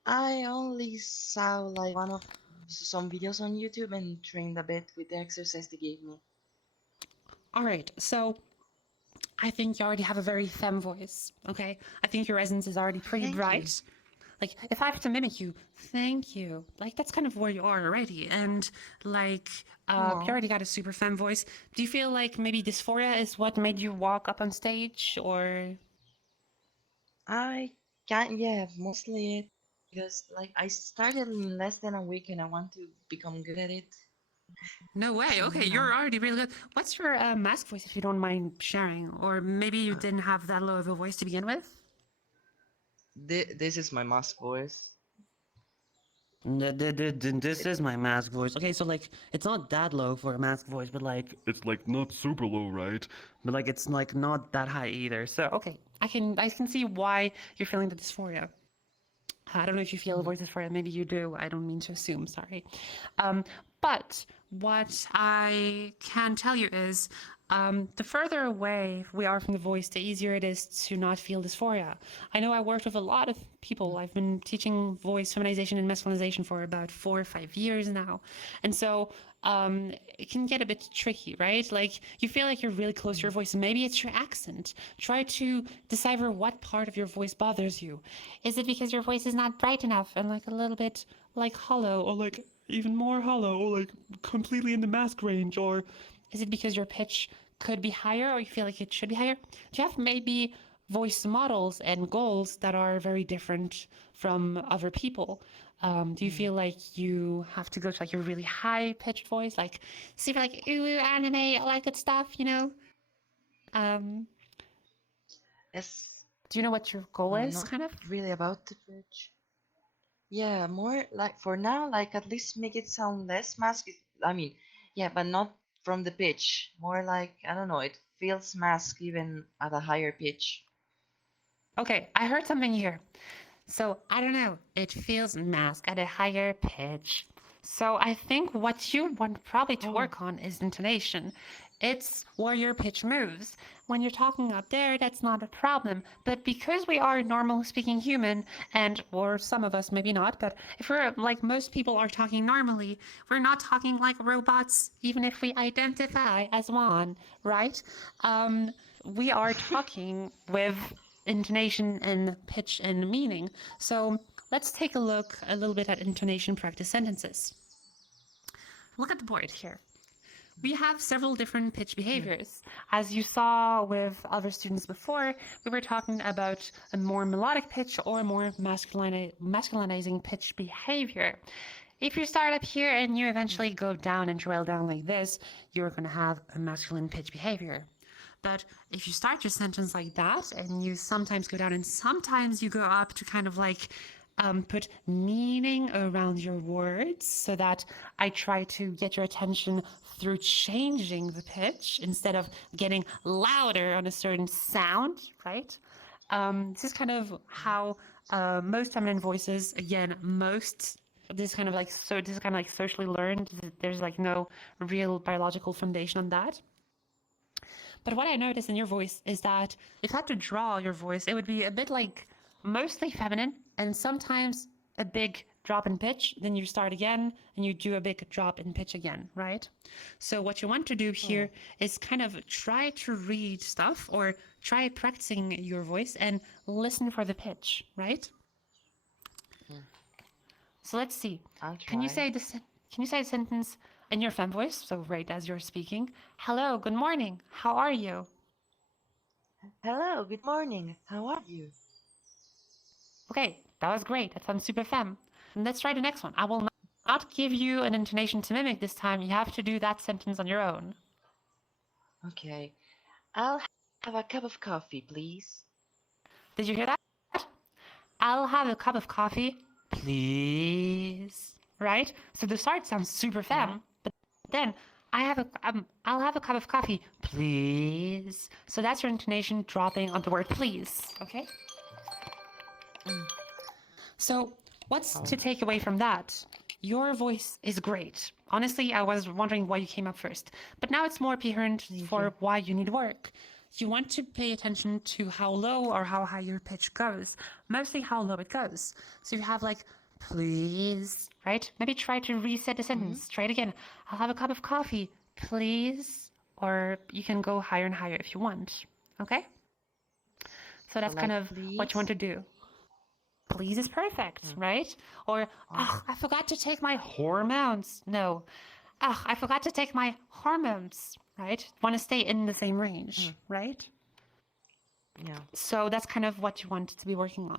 I only saw like some videos on YouTube and trained a bit with the exercise they gave me. All right, so I think you already have a very femme voice, okay? I think your resonance is already pretty Thank bright. Like, if I have to mimic you, thank you. Like, that's kind of where you are already. And, like, you already got a super femme voice. Do you feel like maybe dysphoria is what made you walk up on stage, or...? I can't, yeah, mostly it. Because like I started in less than a week and I want to become good at it. No way. Okay, you're already really good. What's your mask voice, if you don't mind sharing? Or maybe you didn't have that low of a voice to begin with? This is my mask voice. This is my mask voice. Okay, so like it's not that low for a mask voice, but like It's like not super low, right? but like it's like not that high either. So Okay, I can see why you're feeling the dysphoria. I don't know if you feel a voice dysphoria. Maybe you do. I don't mean to assume. Sorry. But what I can tell you is, the further away we are from the voice, the easier it is to not feel dysphoria. I know I worked with a lot of people. I've been teaching voice feminization and masculinization for about 4 or 5 years now, and so it can get a bit tricky, right? Like you feel like you're really close to your voice. Maybe it's your accent. Try to decipher what part of your voice bothers you. Is it because your voice is not bright enough and like a little bit like hollow, or like even more hollow, or like completely in the mask range, or is it because your pitch could be higher, or you feel like it should be higher? Do you have maybe voice models and goals that are very different from other people? Do you feel like you have to go to like your really high pitched voice, like super like ooh anime, all that good stuff, you know? It's Do you know what your goal is, not kind of? really about the pitch. Yeah, more like for now, like at least make it sound less mask. I mean, yeah, but not from the pitch. More like I don't know. It feels mask even at a higher pitch. Okay, I heard something here. So I don't know. It feels mask at a higher pitch. So I think what you want probably to work on is intonation. It's where your pitch moves. When you're talking up there, that's not a problem. But because we are normal speaking human, and or some of us maybe not, but if we're like most people are talking normally, we're not talking like robots, even if we identify as one, right? We are talking with intonation and pitch and meaning. So let's take a look a little bit at intonation practice sentences. Look at the board here. We have several different pitch behaviors. As you saw with other students before, we were talking about a more melodic pitch or a more masculinizing pitch behavior. If you start up here and you eventually go down and drill down like this, you're going to have a masculine pitch behavior. But if you start your sentence like that and you sometimes go down and sometimes you go up to kind of like put meaning around your words, so that I try to get your attention through changing the pitch instead of getting louder on a certain sound, right? This is kind of how most feminine voices, again, this is kind of like socially learned. There's like no real biological foundation on that. But what I noticed in your voice is that if I had to draw your voice, it would be a bit like mostly feminine and sometimes a big drop in pitch. Then you start again and you do a big drop in pitch again, right? So what you want to do here is kind of try to read stuff or try practicing your voice and listen for the pitch, right? So let's see. I'll try. Can you say the sentence in your fem voice? So right as you're speaking. Hello, good morning. How are you? Hello, good morning. How are you? Okay, that was great. That sounds super fem. And let's try the next one. I will not give you an intonation to mimic this time. You have to do that sentence on your own. Okay. I'll have a cup of coffee, please. Did you hear that? I'll have a cup of coffee, please. Right? So the start sounds super fem, but then I'll have a cup of coffee, please. So that's your intonation dropping on the word please. Okay? So what's to take away from that? Your voice is great. Honestly, I was wondering why you came up first, but now it's more apparent for why you need work. You want to pay attention to how low or how high your pitch goes, mostly how low it goes. So you have like, please, right? Maybe try to reset the sentence. Try it again. I'll have a cup of coffee, please. Or you can go higher and higher if you want. Okay? So that's kind of what you want to do. Please is perfect, right? Or, I forgot to take my hormones. No. I forgot to take my hormones, right? Want to stay in the same range, right? Yeah. So that's kind of what you want to be working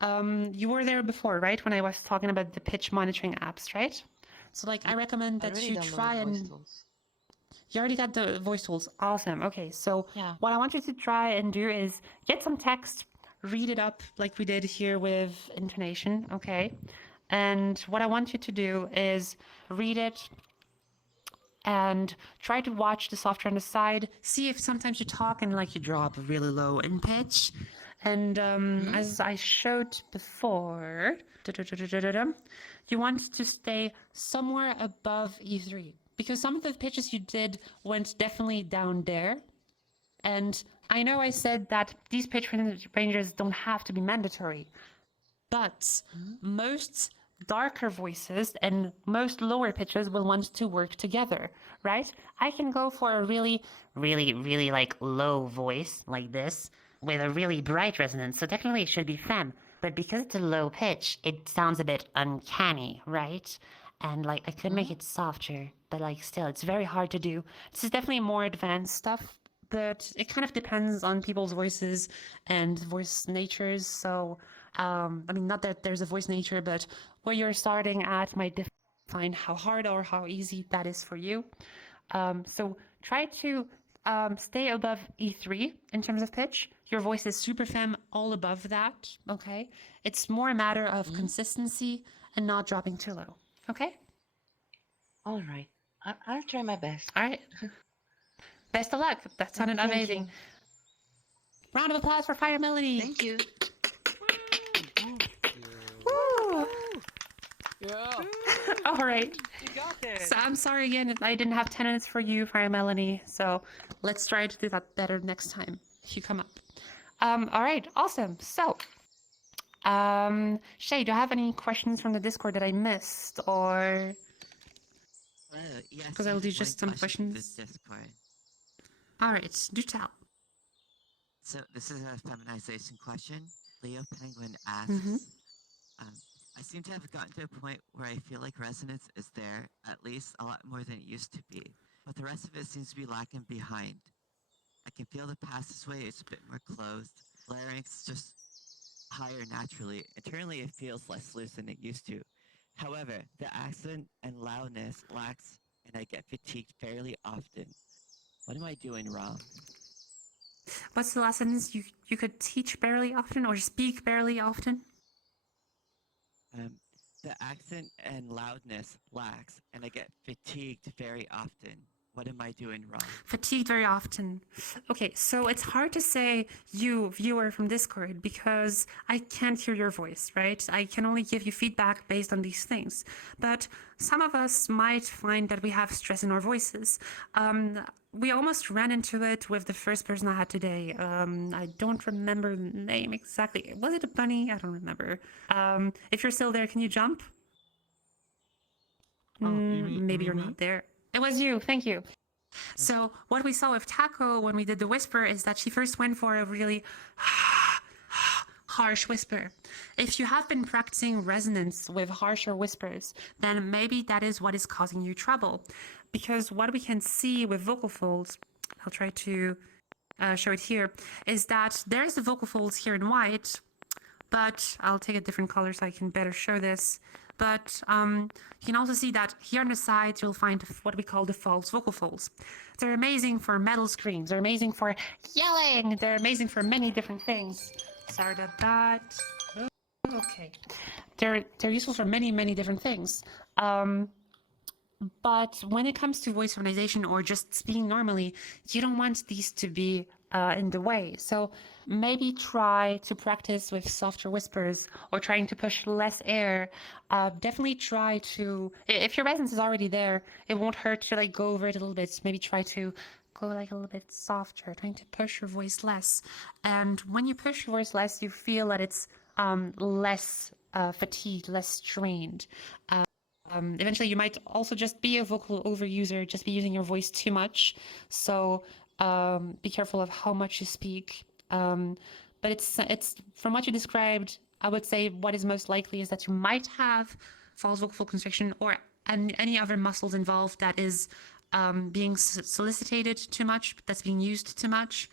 on. You were there before, right? When I was talking about the pitch monitoring apps, right? So like, I recommend that you try and... You already got the voice tools. Awesome. Okay, so what I want you to try and do is get some text, read it up like we did here with intonation, okay? And what I want you to do is read it and try to watch the software on the side. See if sometimes you talk and like you drop really low in pitch. And as I showed before, you want to stay somewhere above E3. Because some of the pitches you did went definitely down there. And I know I said that these pitch ranges don't have to be mandatory. But most darker voices and most lower pitches will want to work together, right? I can go for a really like low voice like this with a really bright resonance, so technically it should be fem. But because it's a low pitch, it sounds a bit uncanny, right? And like I could make it softer, but like still, it's very hard to do. This is definitely more advanced stuff, but it kind of depends on people's voices and voice natures. So, I mean, not that there's a voice nature, but where you're starting at might define how hard or how easy that is for you. So try to stay above E3 in terms of pitch. Your voice is super fem, all above that, okay? It's more a matter of consistency and not dropping too low, okay? All right. I'll try my best. All right. Best of luck. That sounded Thank amazing. you. Round of applause for Fire Melody. Thank you. Woo! Yeah. All right. You got this. So I'm sorry again if I didn't have 10 minutes for you, Fire Melanie. So let's try to do that better next time if you come up. All right. Awesome. So, Shay, do you have any questions from the Discord that I missed, or? Yes. Because I'll do just some questions. All right. Do tell. So this is a feminization question. Leo Penguin asks, I seem to have gotten to a point where I feel like resonance is there, at least a lot more than it used to be, but the rest of it seems to be lacking behind. I can feel the passageway is a bit more closed, larynx just higher naturally. Internally it feels less loose than it used to. However, the accent and loudness lacks and I get fatigued fairly often. What am I doing wrong? What's the last sentence? You could teach barely often or speak barely often? The accent and loudness lacks, and I get fatigued very often. What am I doing wrong? Fatigued very often. Okay, so it's hard to say you, viewer from Discord, because I can't hear your voice, right? I can only give you feedback based on these things. But some of us might find that we have stress in our voices. We almost ran into it with the first person I had today. I don't remember the name exactly. Was it a bunny? I don't remember. If you're still there, can you jump? Maybe you're not there. It was you. Thank you. So what we saw with Taco when we did the whisper is that she first went for a really harsh whisper. If you have been practicing resonance with harsher whispers, then maybe that is what is causing you trouble. Because what we can see with vocal folds, I'll try to show it here, is that there's the vocal folds here in white, but I'll take a different color so I can better show this. But you can also see that here on the side, you'll find what we call the false vocal folds. They're amazing for metal screams. They're amazing for yelling. They're amazing for many different things. Sorry about that. Okay. They're useful for many, many different things. But when it comes to voice feminization or just speaking normally, you don't want these to be in the way. So maybe try to practice with softer whispers or trying to push less air. Definitely try to, if your resonance is already there, it won't hurt to like go over it a little bit. Maybe try to go like a little bit softer, trying to push your voice less. And when you push your voice less, you feel that it's less fatigued, less strained. Eventually, you might also just be a vocal overuser, just be using your voice too much. So be careful of how much you speak. But it's from what you described, I would say what is most likely is that you might have false vocal constriction or any other muscles involved that is being solicited too much, that's being used too much.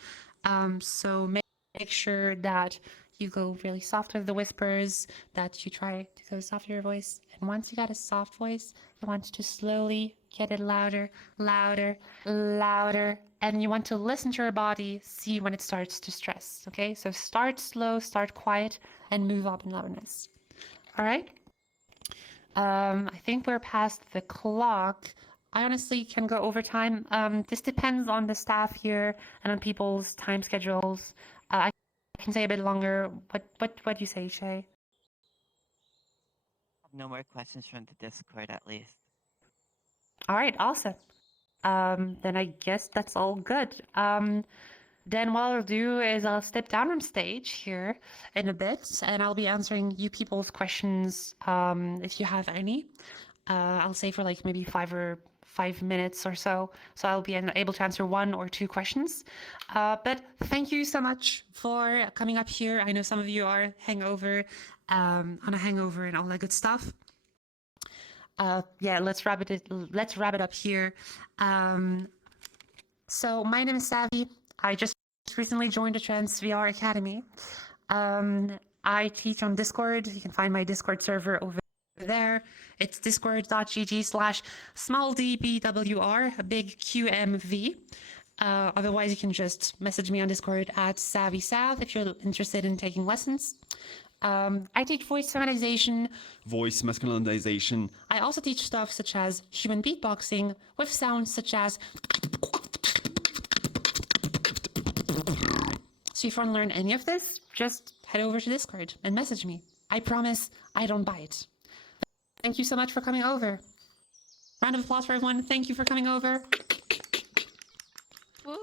So make sure that you go really soft with the whispers, that you try to go soft with your voice. And once you got a soft voice, you want to slowly get it louder, louder, louder. And you want to listen to your body, see when it starts to stress, okay? So start slow, start quiet, and move up in loudness. All right? I think we're past the clock. I honestly can go over time. This depends on the staff here and on people's time schedules. I can say a bit longer. What do you say, Shay? No more questions from the Discord, at least. All right, awesome. Then I guess that's all good. Then what I'll do is I'll step down from stage here in a bit, and I'll be answering you people's questions if you have any. I'll say for like maybe 5 minutes or so. So I'll be able to answer 1 or 2 questions. But thank you so much for coming up here. I know some of you are on a hangover and all that good stuff. Yeah, let's wrap it up here. So my name is Savvy. I just recently joined the Trans VR Academy. I teach on Discord. You can find my Discord server over there. It's discord.gg/smalldbwr, a big QMV. Otherwise, you can just message me on Discord at SavvySav if you're interested in taking lessons. I teach voice feminization, voice masculinization. I also teach stuff such as human beatboxing with sounds such as. So if you want to learn any of this, just head over to Discord and message me. I promise I don't bite. Thank you so much for coming over. Round of applause for everyone. Thank you for coming over. Woo!